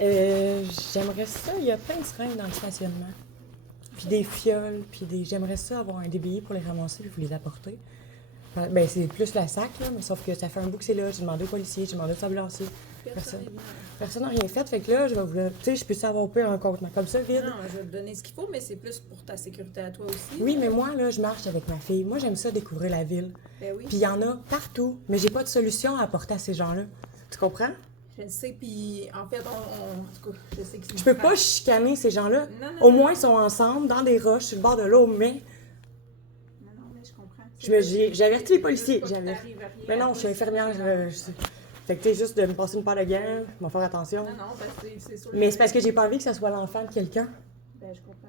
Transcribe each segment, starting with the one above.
J'aimerais ça. Il y a plein de seringues dans le stationnement. Puis des fioles, puis des... J'aimerais ça avoir un DBI pour les ramasser puis vous les apporter. Ben, c'est plus la sac, là, mais sauf que ça fait un bout que c'est là. J'ai demandé aux policiers, j'ai demandé aux ambulanciers. Personne n'a rien fait. Fait que là, je vais vous... Tu sais, je peux savoir au pire un compte comme ça, vide. Non, je vais te donner ce qu'il faut, mais c'est plus pour ta sécurité à toi aussi. Oui, mais moi, là, je marche avec ma fille. Moi, j'aime ça découvrir la ville. Ben oui. Puis il y en a partout, mais j'ai pas de solution à apporter à ces gens-là. Tu comprends? Je le sais, puis en fait, en tout cas, je sais que c'est... Je peux pas chicaner ces gens-là. Non, Au moins, ils sont ensemble, dans des roches, sur le bord de l'eau, mais... Non, mais je comprends. J'ai averti les policiers. Mais non, Non, je suis infirmière. Fait que tu sais, juste de me passer une paire de gants, m'en faire attention. Non, parce que c'est sûr. Mais c'est parce que j'ai pas envie que ça soit l'enfant de quelqu'un. Ben, je comprends.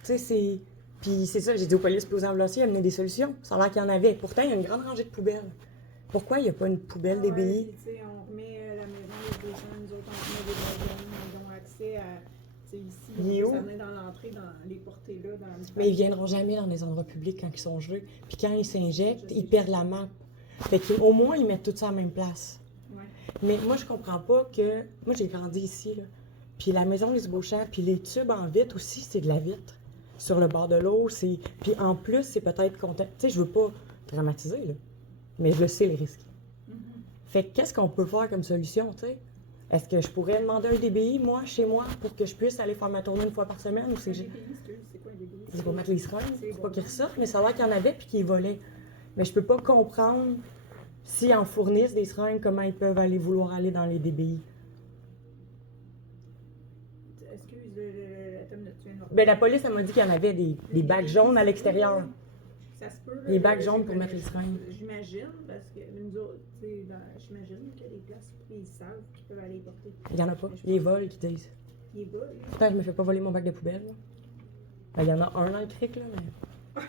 Tu sais, c'est... Puis c'est ça, j'ai dit aux policiers et aux ambulanciers d'amener des solutions. Ça a l'air qu'il y en avait. Pourtant, il y a une grande rangée de poubelles. Pourquoi il n'y a pas une poubelle des BI? Tu sais, on remet la maison, les gens, nous autres, on remet des magasins, ils ont accès à... Tu sais, ici, Il est où? ça venait dans l'entrée, dans les portées là, dans le... Mais ils viendront jamais dans des endroits publics quand ils sont gelés. Puis quand ils s'injectent, ils perdent la map. Fait qu'au moins, ils mettent tout ça à la même place. Ouais. Mais moi, je comprends pas que... Moi, j'ai grandi ici, là. Puis la maison Les Beauchamps, puis les tubes en vitre aussi, c'est de la vitre. Sur le bord de l'eau, c'est... Puis en plus, c'est peut-être... Tu sais, je veux pas dramatiser, là. Mais je le sais, les risques. Fait que qu'est-ce qu'on peut faire comme solution, tu sais? Est-ce que je pourrais demander un DBI, moi, chez moi, pour que je puisse aller faire ma tournée une fois par semaine? Ou c'est quoi un DBI? C'est pour mettre les seringues, pour pas qu'ils ressortent, mais ça a l'air qu'il y en avait puis qu'ils volaient. Mais je peux pas comprendre s'ils en fournissent des seringues, comment ils peuvent aller vouloir aller dans les DBI. Excuse, tu viens de... Ben, la police, elle m'a dit qu'il y en avait des bacs jaunes à l'extérieur. Ça se peut. Les bacs jaunes pour mettre les seringues. J'imagine, parce que nous autres, tu sais, j'imagine qu'il y a des places où ils savent qu'ils peuvent aller porter. Il y en a pas. Ils volent, qu'ils disent. Ils volent. Pourtant, je me fais pas voler mon bac de poubelle. Là. Ben, il y en a un dans le cric, là, mais...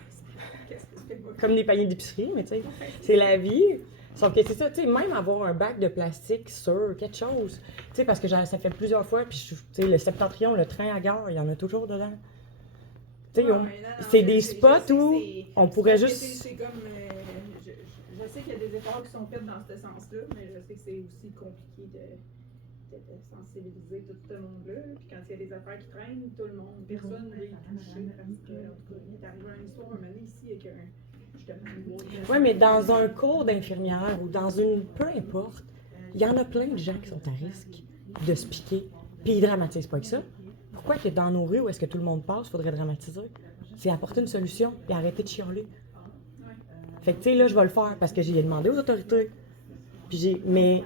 Qu'est-ce que tu fais pas? Comme des paniers d'épicerie, mais tu sais, c'est la vie. Sauf que c'est ça, tu sais, même avoir un bac de plastique sur quelque chose. Tu sais, parce que ça fait plusieurs fois, puis tu sais, le Septentrion, le train à gare, il y en a toujours dedans. Tu sais, c'est des spots où on pourrait juste... C'est comme... je sais qu'il y a des efforts qui sont faits dans ce sens-là, mais je sais que c'est aussi compliqué de sensibiliser tout ce monde-là. Puis quand il y a des affaires qui traînent, tout le monde, personne ne veut y toucher. Parce que, en tout cas, il est arrivé une histoire un moment donné ici avec Oui, mais dans un cours d'infirmière ou dans une... Peu importe, il y en a plein de gens qui sont à risque de se piquer. Puis ils dramatisent pas que ça. Pourquoi que dans nos rues où est-ce que tout le monde passe, il faudrait dramatiser? C'est apporter une solution et arrêter de chialer. Fait que tu sais, là, je vais le faire parce que j'ai demandé aux autorités. Puis mais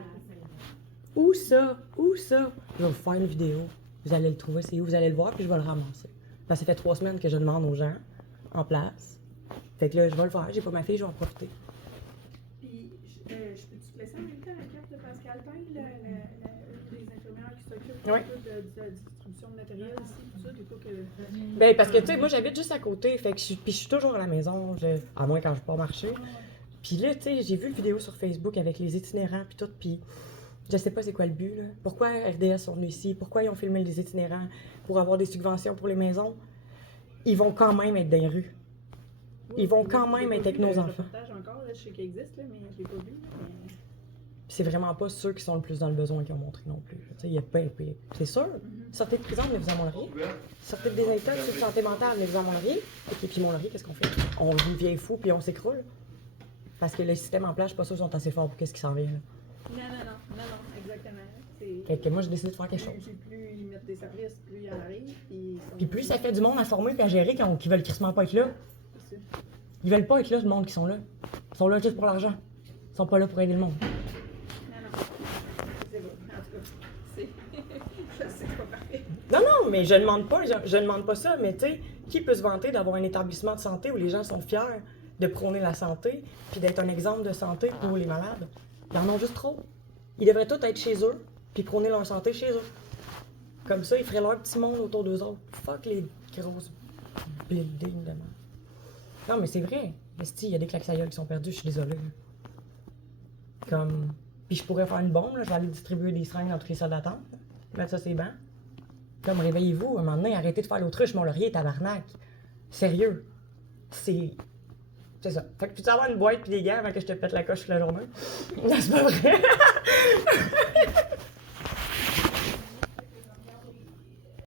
où ça? Où ça? Je vais vous faire une vidéo. Vous allez le trouver, c'est où? Vous allez le voir, puis je vais le ramasser. Parce que ça fait 3 semaines que je demande aux gens en place. Fait que là, je vais le faire. J'ai pas ma fille, je vais en profiter. Puis, je peux-tu te laisser en même temps la carte de Pascal Pain, les infirmières qui s'occupent de la distribution de matériel ici, tout ça, des fois que... Ben, parce que, tu sais, moi, j'habite juste à côté, fait que je suis toujours à la maison, à moins quand je pars marcher. Puis là, tu sais, j'ai vu une vidéo sur Facebook avec les itinérants, puis tout, puis je sais pas c'est quoi le but, là. Pourquoi RDS sont venus ici? Pourquoi ils ont filmé les itinérants? Pour avoir des subventions pour les maisons? Ils vont quand même être dans les rues. Ils vont quand même être avec nos enfants. Encore, là, je sais qu'il existe, là, mais je l'ai pas vu. Mais... C'est vraiment pas ceux qui sont le plus dans le besoin qui ont montré non plus. Il y a pas c'est sûr. Sortez de prison, venez-vous à Mont-Laurier. Sortez de désétat, de santé mentale, venez-vous à Mont-Laurier. Et puis Mont-Laurier, qu'est-ce qu'on fait? On devient fou puis on s'écroule. Parce que le système en place, je suis pas sûr qu'ils sont assez forts pour qu'est-ce qui s'en vient. Là. Non, exactement. Fait que moi, j'ai décidé de faire quelque chose. Plus ils mettent des services, plus il y en arrive. Puis plus ça fait du monde à former et à gérer qui veulent crissement pas être là. Ils veulent pas être là, le monde qui sont là. Ils sont là juste pour l'argent. Ils sont pas là pour aider le monde. C'est bon. En tout cas, je sais que c'est pas parfait. Non, mais je demande pas ça, mais tu sais, qui peut se vanter d'avoir un établissement de santé où les gens sont fiers de prôner la santé, puis d'être un exemple de santé pour les malades? Ils en ont juste trop. Ils devraient tous être chez eux, puis prôner leur santé chez eux. Comme ça, ils feraient leur petit monde autour d'eux autres. Fuck les grosses buildings de merde. Non, mais c'est vrai. Il y a des claques à gueule qui sont perdus, je suis désolée. Comme... Puis je pourrais faire une bombe, là, je vais aller distribuer des seringues dans tous les salles d'attente. Mettre ça, c'est bancs. Comme, réveillez-vous, un moment donné, arrêtez de faire l'autruche, Mont-Laurier, tabarnak. Sérieux. C'est ça. Fait que tu peux avoir une boîte puis des gants avant que je te pète la coche toute la journée? Non, c'est pas vrai.